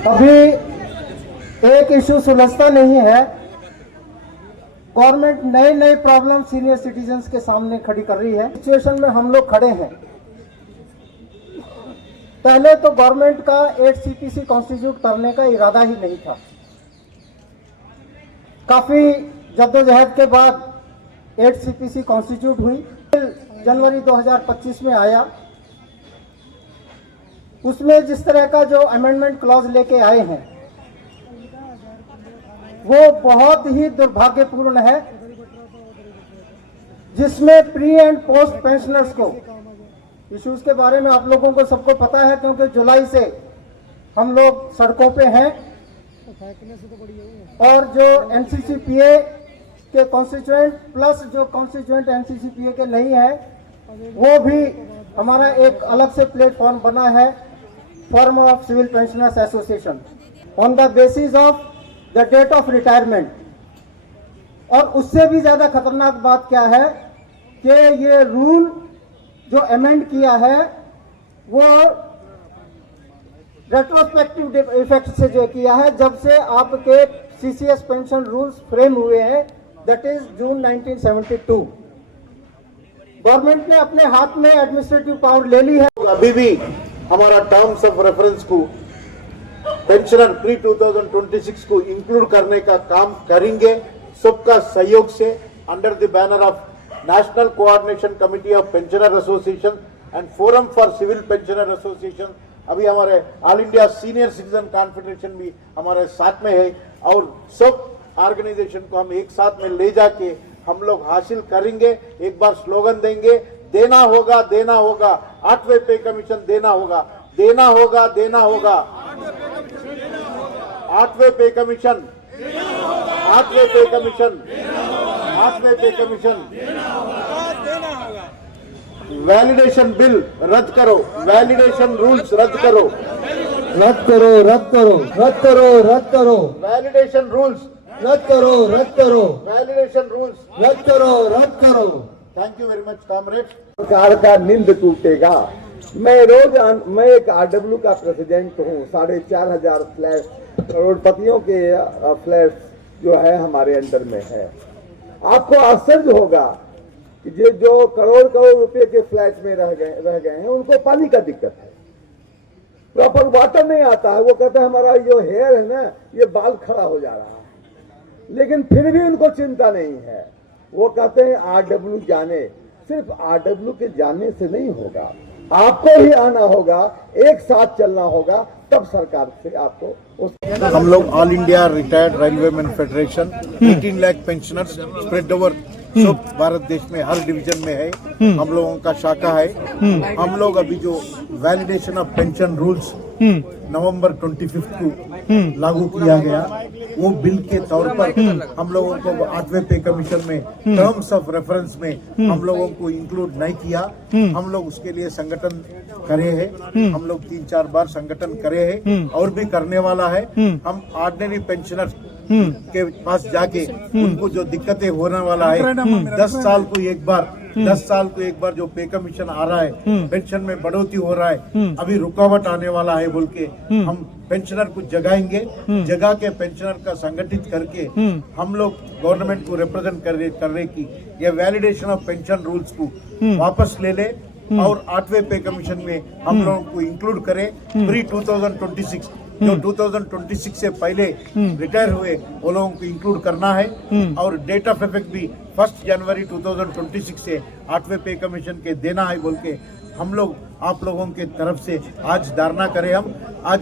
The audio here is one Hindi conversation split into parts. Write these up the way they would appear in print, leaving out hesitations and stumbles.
अभी एक इशू सुलझता नहीं है। गवर्नमेंट नई नई प्रॉब्लम सीनियर सिटीजन्स के सामने खड़ी कर रही है। सिचुएशन में हम लोग खड़े हैं। पहले तो गवर्नमेंट का 8 CPC कॉन्स्टिट्यूट करने का इरादा ही नहीं था। काफी जद्दोजहद के बाद 8 CPC कॉन्स्टिट्यूट हुई। जनवरी 2025 में आया। उसमें जिस तरह का जो अमेंडमेंट क्लॉज लेके आए हैं वो बहुत ही दुर्भाग्यपूर्ण है, जिसमें प्री एंड पोस्ट पेंशनर्स को इश्यूज के बारे में आप लोगों को सबको पता है, क्योंकि जुलाई से हम लोग सड़कों पे हैं। और जो NCCPA के कॉन्स्टिट्यूएंट प्लस जो कॉन्स्टिट्यूएंट NCCPA के नहीं है, वो भी हमारा एक अलग से प्लेटफॉर्म बना है, form of civil pensioners association, on the basis of the date of retirement. और उससे भी ज्यादा खतरनाक बात क्या है कि ये रूल जो अमेंड किया है वो रेट्रोस्पेक्टिव इफेक्ट से जो किया है, जब से आपके CCS पेंशन रूल्स फ्रेम हुए हैं, दैट इज जून 1972। गवर्नमेंट ने अपने हाथ में एडमिनिस्ट्रेटिव पावर ले ली है। अभी भी हमारा टर्म्स ऑफ रेफरेंस को पेंशनर प्री 2026 को इंक्लूड करने का काम करेंगे, सबका सहयोग से, under the banner of national coordination committee of pensioner association and forum for civil pensioner association. अभी हमारे all India senior citizen confederation भी हमारे साथ में है, और सब ऑर्गेनाइजेशन को हम एक साथ में ले जाके हम लोग हासिल करेंगे। एक बार स्लोगन देंगे, देना होगा, देना होगा, 8वें पे कमीशन देना होगा, देना होगा, देना होगा, 8वें पे कमीशन, 8वें पे कमीशन, 8वें पे कमीशन। वैलिडेशन बिल रद्द करो, वैलिडेशन रूल्स रद्द करो, रद्द करो, रद्द करो, रद्द करो, रद्द करो, वैलिडेशन रूल्स रद्द करो, रद्द करो, वैलिडेशन रूल्स रद्द करो, रद्द करो। Thank you very much comrade. सरकार का नींद टूटेगा। मैं एक RW का प्रेसिडेंट हूँ। 4,500 फ्लैट करोड़पतियों के फ्लैट जो है हमारे अंडर में है। आपको आश्चर्य होगा कि ये जो करोड़ करोड़ रुपए के फ्लैट में रह गए हैं, उनको पानी का दिक्कत है, प्रॉपर वाटर नहीं आता है। वो कहते हैं हमारा जो हेयर है ना, ये बाल खड़ा हो जा रहा है, लेकिन फिर भी उनको चिंता नहीं है। वो कहते हैं RW जाने। सिर्फ RW के जाने से नहीं होगा, आपको ही आना होगा, एक साथ चलना होगा, तब सरकार से आपको हम लोग all India retired railway man federation 18 lakh pensioners spread over सब भारत देश में हर डिवीजन में है। हम लोगों का शाखा है। हम लोग अभी जो वैलिडेशन ऑफ पेंशन रूल्स नवंबर 25 को लागू किया गया, वो बिल के तौर पर हम लोगों को 8वें पे कमीशन में टर्म्स ऑफ रेफरेंस में हम लोगों को इंक्लूड नहीं किया। हम लोग उसके लिए संगठन करे हैं, हम लोग 3-4 बार संगठन करे हैं और भी करने वाला है। हम ऑर्डिनरी पेंशनर्स के पास जाके उनको जो दिक्कतें होने वाला है, 10 साल को एक बार जो पे कमीशन आ रहा है, पेंशन में बढ़ोतरी हो रहा है, अभी रुकावट आने वाला है बोल के हम पेंशनर को जगाएंगे। जगा के पेंशनर का संगठित करके हम लोग गवर्नमेंट को रिप्रेजेंट कर रहे कि ये वैलिडेशन ऑफ पेंशन रूल्स को वापस ले ले और 8वें पे कमीशन में हम लोगों को इंक्लूड करें। प्री 2026 जो 2026 से पहले रिटायर हुए वो लोगों को इंक्लूड करना है, और डेट ऑफ इफेक्ट भी 1 जनवरी 2026 से 8वें पे कमीशन के देना है बोल के हम लोग आप लोगों के तरफ से आज धारणा करें। हम आज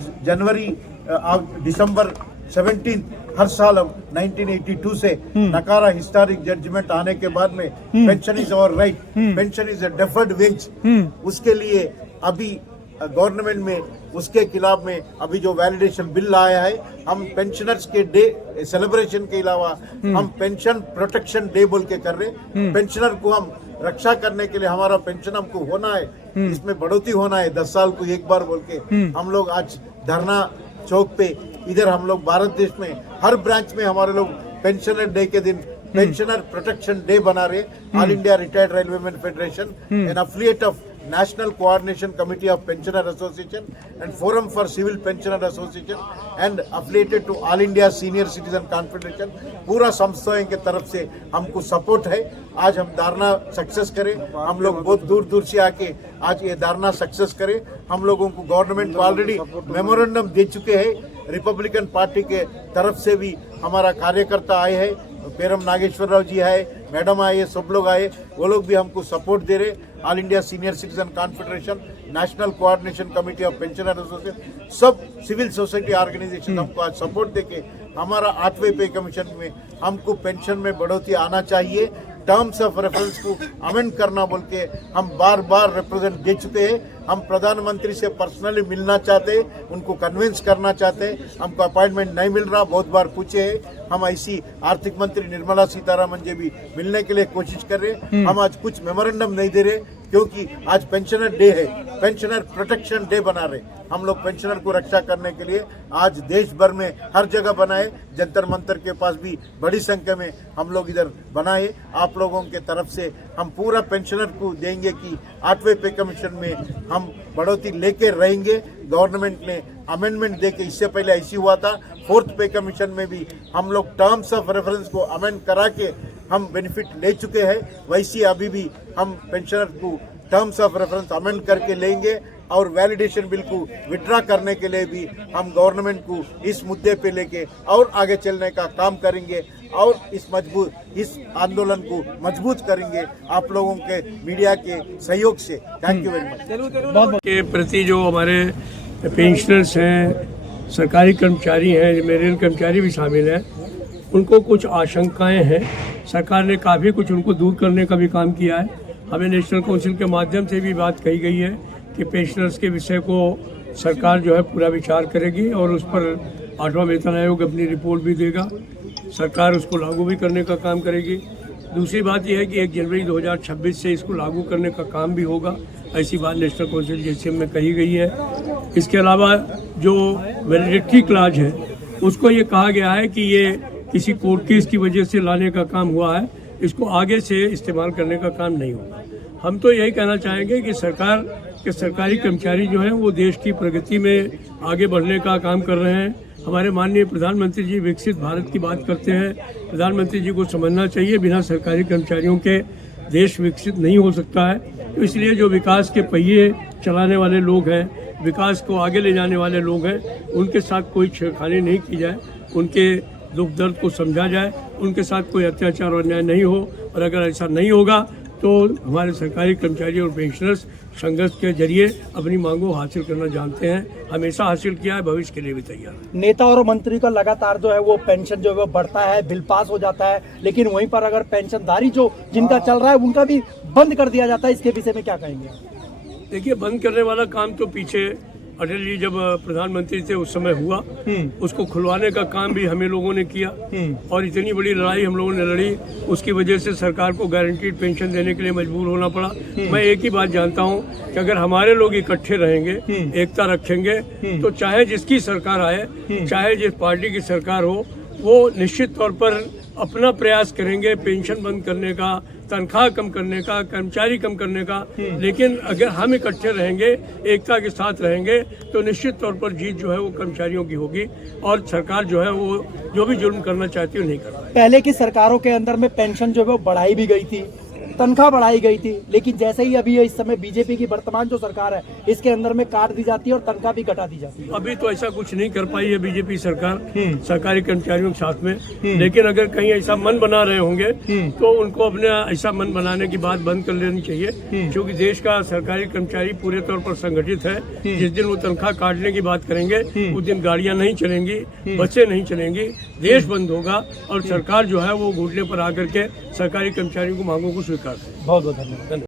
दिसंबर 17 हर साल 1982 से नकारा हिस्टोरिक जजमेंट आने के बाद में pension is our right, pension is a deferred wage, उसके लिए अभी गवर्नमेंट में उसके खिलाफ में अभी जो वैलिडेशन बिल आया है, हम पेंशनर्स के डे सेलिब्रेशन के अलावा हम पेंशन प्रोटेक्शन डे बोल के कर रहे। पेंशनर को हम रक्षा करने के लिए हमारा पेंशन हमको होना है, इसमें बढ़ोतरी होना है 10 साल को एक बार बोल के हम लोग आज धरना चौक पे इधर हम लोग भारत देश में हर ब्रांच में हमारे लोग पेंशनर डे के दिन पेंशनर प्रोटेक्शन डे बना रहे। All India retired railway man federation N affiliate of National Coordination Committee of Pensioner Association and Forum for Civil Pensioner Association and affiliated to All India Senior Citizen Confederation, पूरा संस्थाओं के तरफ से हमको सपोर्ट है। आज हम धरना सक्सेस करें। हम लोग बहुत दूर दूर से आके आज ये धरना सक्सेस करें। हम लोगों को गवर्नमेंट को ऑलरेडी मेमोरेंडम दे चुके हैं। रिपब्लिकन पार्टी के तरफ से भी हमारा कार्यकर्ता आए हैं, पेरम नागेश्वर राव जी आए, मैडम आए, सब लोग आए, वो लोग भी हमको सपोर्ट दे रहे। All India senior citizen confederation, national coordination committee of pensioner association, सब सिविल सोसाइटी ऑर्गेनाइजेशन हमको आज सपोर्ट देके हमारा 8वें पे कमीशन में हमको पेंशन में बढ़ोतरी आना चाहिए। टर्म्स ऑफ रेफरेंस को अमेंड करना बोल के हम बार बार रिप्रेजेंट दे चुके हैं। हम प्रधानमंत्री से पर्सनली मिलना चाहते हैं, उनको कन्विंस करना चाहते हैं। हमको अपॉइंटमेंट नहीं मिल रहा, बहुत बार पूछे हैं। हम ऐसी आर्थिक मंत्री निर्मला सीतारामन जी भी मिलने के लिए कोशिश कर रहे हैं। हम आज कुछ मेमोरेंडम नहीं दे रहे क्योंकि आज पेंशनर डे है, पेंशनर प्रोटेक्शन डे बना रहे। हम लोग पेंशनर को रक्षा करने के लिए आज देश भर में हर जगह बनाए, जंतर मंतर के पास भी बड़ी संख्या में हम लोग इधर बनाए। आप लोगों के तरफ से हम पूरा पेंशनर को देंगे कि 8वें पे कमीशन में हम बढ़ोतरी लेके रहेंगे। गवर्नमेंट ने अमेंडमेंट देके, इससे पहले ऐसी हुआ था 4th पे कमीशन में भी हम लोग टर्म्स ऑफ रेफरेंस को अमेंड करा के हम बेनिफिट ले चुके हैं। वैसे अभी भी हम पेंशनर को टर्म्स ऑफ रेफरेंस अमेंड करके लेंगे और वैलिडेशन बिल को विड्रा करने के लिए भी हम गवर्नमेंट को इस मुद्दे पे लेके और आगे चलने का काम करेंगे और इस आंदोलन को मजबूत करेंगे आप लोगों के मीडिया के सहयोग से। Thank you very much. के प्रति जो हमारे पेंशनर्स हैं, सरकारी कर्मचारी हैं, मेरियल कर्मचारी भी शामिल हैं, उनको कुछ आशंकाएं हैं। सरकार ने काफ़ी कुछ उनको दूर करने का भी काम किया है। हमें नेशनल काउंसिल के माध्यम से भी बात कही गई है कि पेंशनर्स के विषय को सरकार जो है पूरा विचार करेगी और उस पर 8वां वेतन आयोग अपनी रिपोर्ट भी देगा। सरकार उसको लागू भी करने का काम करेगी। दूसरी बात यह है कि 1 जनवरी 2026 से इसको लागू करने का काम भी होगा। ऐसी बात नेशनल काउंसिल जेसीएम में कही गई है। इसके अलावा जो वैलिडिटी क्लॉज है उसको ये कहा गया है कि ये किसी कोर्ट केस की वजह से लाने का काम हुआ है, इसको आगे से इस्तेमाल करने का काम नहीं होगा। हम तो यही कहना चाहेंगे कि सरकार के सरकारी कर्मचारी जो हैं वो देश की प्रगति में आगे बढ़ने का काम कर रहे हैं। हमारे माननीय प्रधानमंत्री जी विकसित भारत की बात करते हैं। प्रधानमंत्री जी को समझना चाहिए बिना सरकारी कर्मचारियों के देश विकसित नहीं हो सकता है। तो इसलिए जो विकास के पहिए चलाने वाले लोग हैं, विकास को आगे ले जाने वाले लोग हैं, उनके साथ कोई छेड़खानी नहीं की जाए, उनके दुख दर्द को समझा जाए, उनके साथ कोई अत्याचार और अन्याय नहीं हो। और अगर ऐसा नहीं होगा तो हमारे सरकारी कर्मचारी और पेंशनर्स संघर्ष के जरिए अपनी मांगों हासिल करना जानते हैं, हमेशा हासिल किया है, भविष्य के लिए भी तैयार है। नेता और मंत्री का लगातार जो है वो पेंशन जो है वो बढ़ता है, बिल पास हो जाता है, लेकिन वहीं पर अगर पेंशनधारी जो जिनका चल रहा है उनका भी बंद कर दिया जाता है। इसके विषय में क्या कहेंगे? देखिए, बंद करने वाला काम तो पीछे अटल जी जब प्रधानमंत्री थे उस समय हुआ, उसको खुलवाने का काम भी हमें लोगों ने किया और इतनी बड़ी लड़ाई हम लोगों ने लड़ी, उसकी वजह से सरकार को गारंटीड पेंशन देने के लिए मजबूर होना पड़ा। मैं एक ही बात जानता हूं कि अगर हमारे लोग इकट्ठे रहेंगे, एकता रखेंगे, तो चाहे जिसकी सरकार आए, चाहे जिस पार्टी की सरकार हो, वो निश्चित तौर पर अपना प्रयास करेंगे पेंशन बंद करने का, तनख्वाह कम करने का, कर्मचारी कम करने का। लेकिन अगर हम इकट्ठे रहेंगे, एकता के साथ रहेंगे, तो निश्चित तौर पर जीत जो है वो कर्मचारियों की होगी और सरकार जो है वो जो भी जुल्म करना चाहती है वो नहीं कर रहा है। पहले की सरकारों के अंदर में पेंशन जो है वो बढ़ाई भी गई थी, तनख्वाह बढ़ाई गई थी, लेकिन जैसे ही अभी इस समय बीजेपी की वर्तमान जो सरकार है इसके अंदर में काट दी जाती है और तनख्वाह भी घटा दी जाती है। अभी तो ऐसा कुछ नहीं कर पाई है बीजेपी सरकार सरकारी कर्मचारियों के साथ में, लेकिन अगर कहीं ऐसा मन बना रहे होंगे तो उनको अपने ऐसा मन बनाने की बात बंद कर लेनी चाहिए, क्योंकि देश का सरकारी कर्मचारी पूरे तौर पर संगठित है। जिस दिन वो तनख्वाह काटने की बात करेंगे उस दिन गाड़ियां नहीं चलेंगी, बसें नहीं चलेंगी, देश बंद होगा और सरकार जो है वो घुटने पर आकर के सरकारी कर्मचारियों को मांगों को स्वीकार। बहुत बहुत धन्यवाद।